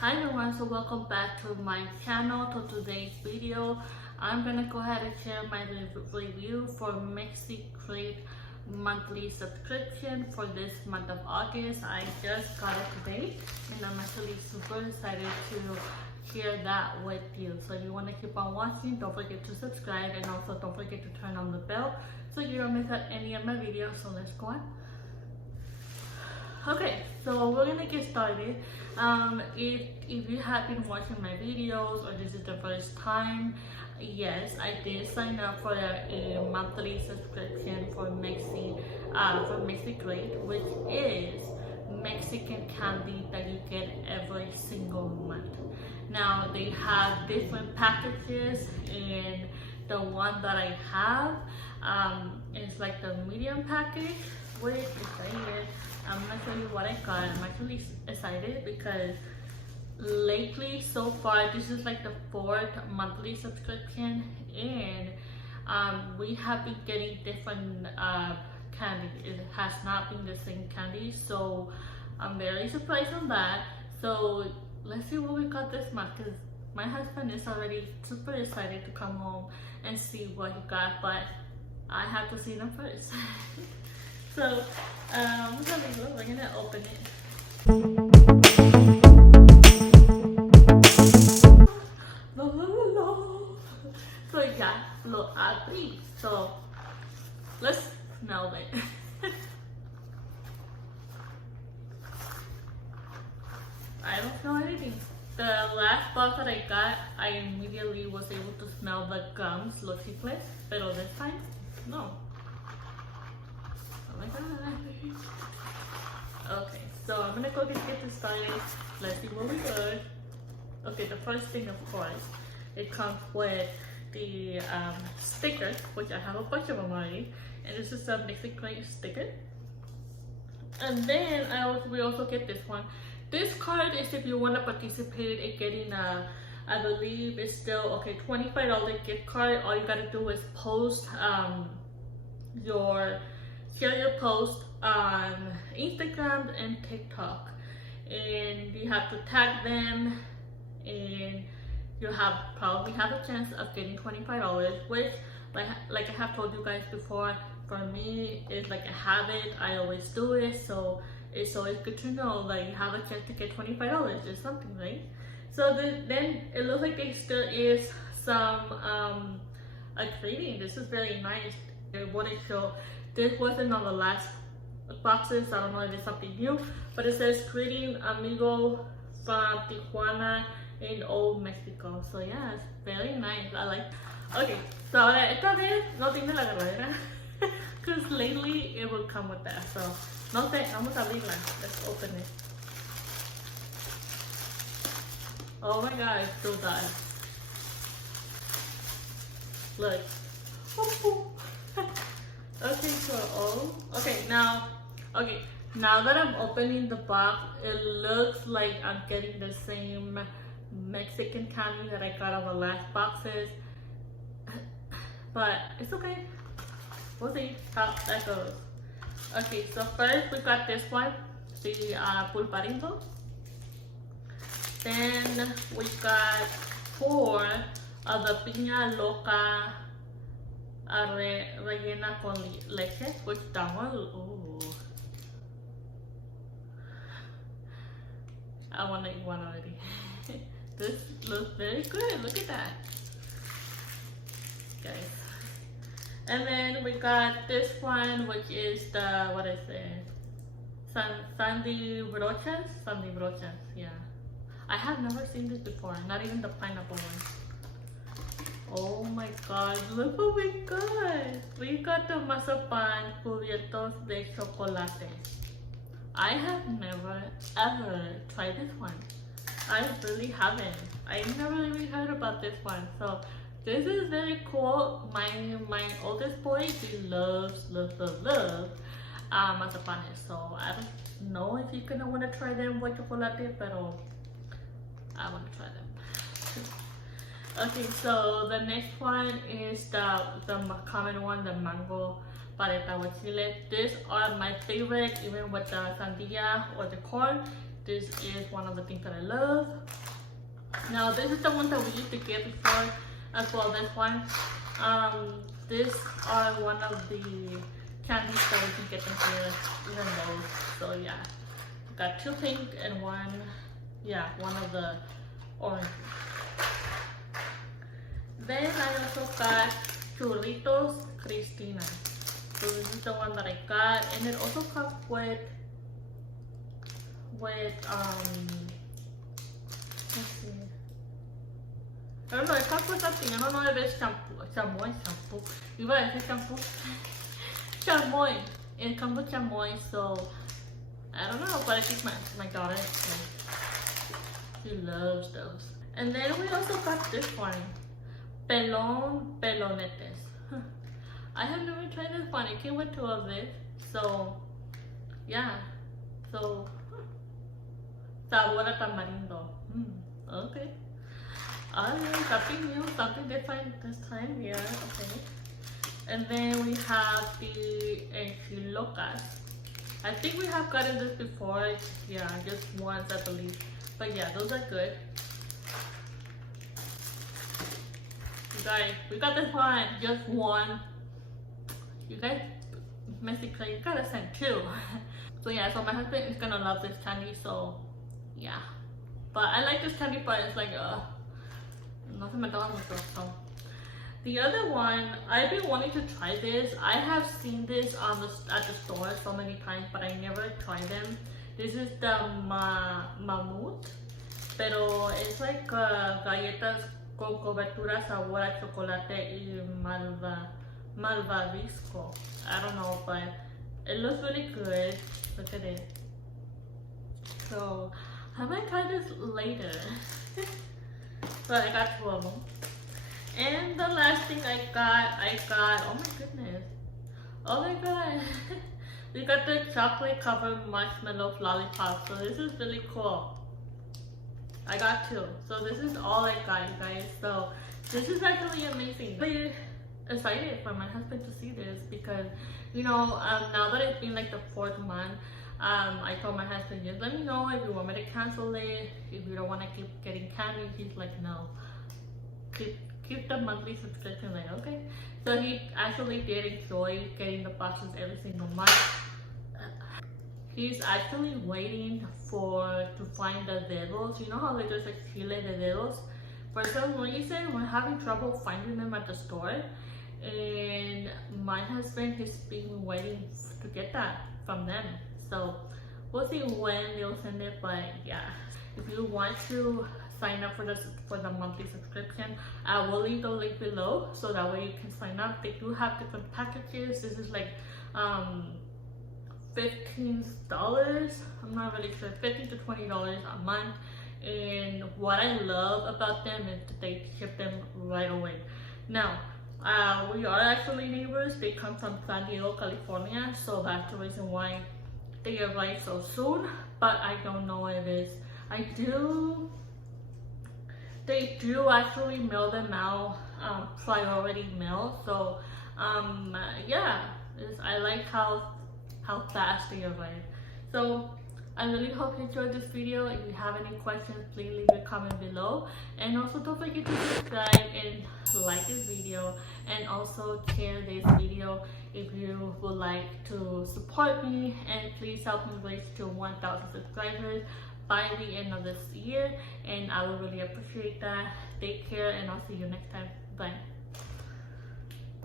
Hi everyone, so welcome back to my channel. To today's video, I'm gonna go ahead and share my review for Mexicrate monthly subscription for this month of August. I just got it today and I'm actually super excited to share that with you. So if you want to keep on watching, don't forget to subscribe and also don't forget to turn on the bell so you don't miss out any of my videos. So let's go on. Okay, so we're gonna get started. If you have been watching my videos or this is the first time, yes, I did sign up for a monthly subscription for Mexicrate, which is Mexican candy that you get every single month. Now they have different packages, and the one that I have is like the medium package, which is right here. I'm gonna show you what I got. I'm actually excited because lately, so far, this is like the 4th monthly subscription, and we have been getting different candy. It has not been the same candy, so I'm very surprised on that. So let's see what we got this month, because my husband is already super excited to come home and see what he got, but I have to see them first. So we're gonna open it. So yeah, lo abrí. So let's smell it. I don't smell anything. The last box that I got, I immediately was able to smell the gums, los chicles, pero this time, no. Oh my god. Okay, so I'm gonna go get this started. Let's see what we got. Okay, the first thing, of course, it comes with the stickers, which I have a bunch of them already, and this is a Mexicrate sticker. And then we also get this one. This card is if you want to participate in getting I believe it's still okay, $25 gift card. All you gotta do is post share your post on Instagram and TikTok, and you have to tag them, and you probably have a chance of getting $25, which like I have told you guys before, for me it's like a habit. I always do it, so it's always good to know that you have a chance to get $25 or something, right? So then it looks like there still is some grading. This is very nice. It wouldn't show. This wasn't on the last boxes. I don't know if it's something new, but it says greeting amigo from Tijuana in Old Mexico. So yeah, it's very nice. I like. Okay, so ahora esta vez no tiene la agarradera because lately it will come with that. So no sé, vamos a abrirla. Let's open it. Oh my god, it still does. Look. Okay, so now that I'm opening the box, it looks like I'm getting the same Mexican candy that I got on the last boxes, but it's okay. We'll see how that goes. Okay, so first we got this one, the pulparindo. Then we got 4 of the piña loca rellena con leche, which that one, ooh, I want to eat one already. This looks very good. Look at that, guys. And then we got this one, which is the, what is it? Sandy brochas, yeah. I have never seen this before, not even the pineapple one. Oh my god, look what we got! We got the mazapan cubiertos de chocolate. I have never ever tried this one. I really haven't. I never really heard about this one. So this is very cool. My oldest boy, he loves mazapanes. So I don't know if you're gonna want to try them with chocolate, but I want to try them. Okay, so the next one is the common one, the mango paleta with chile. These are my favorite, even with the sandía or the corn. this is one of the things that I love. Now this is the one that we used to get before as well. This one, these are one of the candies that we can get them here, even those. So yeah, got 2 pink and one of the orange. Then I also got Churritos Cristina. So this is the one that I got, and it also comes with let's see. I don't know, it comes with something. I don't know if it's chamoy. Iba a decir shampoo. Chamoy. It comes with chamoy, so I don't know, but I think my daughter, she loves those. And then we also got this one, pelonetes. I have never tried this one. It came with 2 of it, so yeah. So sabor a tamarindo. Okay. Something new, something different this time. Yeah, okay. And then we have the enchilocas. I think we have gotten this before. Yeah, just once, I believe. But yeah, those are good. You guys, we got this one, just one. You guys, Mexicrate, you gotta send 2. So yeah, so my husband is gonna love this candy, so yeah. But I like this candy, but it's like no se me acaba mucho. So the other one, I've been wanting to try this. I have seen this at the store so many times, but I never tried them. This is the mamut, pero it's like galletas con cobertura sabor a chocolate y malvavisco. I don't know, but it looks really good. Look at it. So I might try this later. But I got 2 of them. And the last thing I got, oh my goodness. Oh my god. We got the chocolate covered marshmallow lollipop. So this is really cool. I got 2. So this is all I got, you guys. So this is actually amazing. I'm really excited for my husband to see this because, you know, now that it's been like the 4th month, I told my husband, just let me know if you want me to cancel it, if you don't want to keep getting candy. He's like, no, keep the monthly subscription. Like, okay. So he actually did enjoy getting the boxes every single month. He's actually waiting to find the dedos. You know how there's like chile de dedos? For some reason, we're having trouble finding them at the store, and my husband has been waiting to get that from them. So we'll see when they'll send it, but yeah. If you want to sign up for the monthly subscription, I will leave the link below so that way you can sign up. They do have different packages. This is like $15. I'm not really sure, $15 to $20 a month. And what I love about them is that they ship them right away. Now, we are actually neighbors. They come from San Diego, California, so that's the reason why they arrive so soon. But I don't know if it's, they do actually mail them out, priority mail. So yeah, I like how fast they arrive. So I really hope you enjoyed this video. If you have any questions, please leave a comment below. And also don't forget to subscribe and like this video, and also share this video if you would like to support me. And please help me reach to 1,000 subscribers by the end of this year, and I would really appreciate that. Take care, and I'll see you next time. Bye.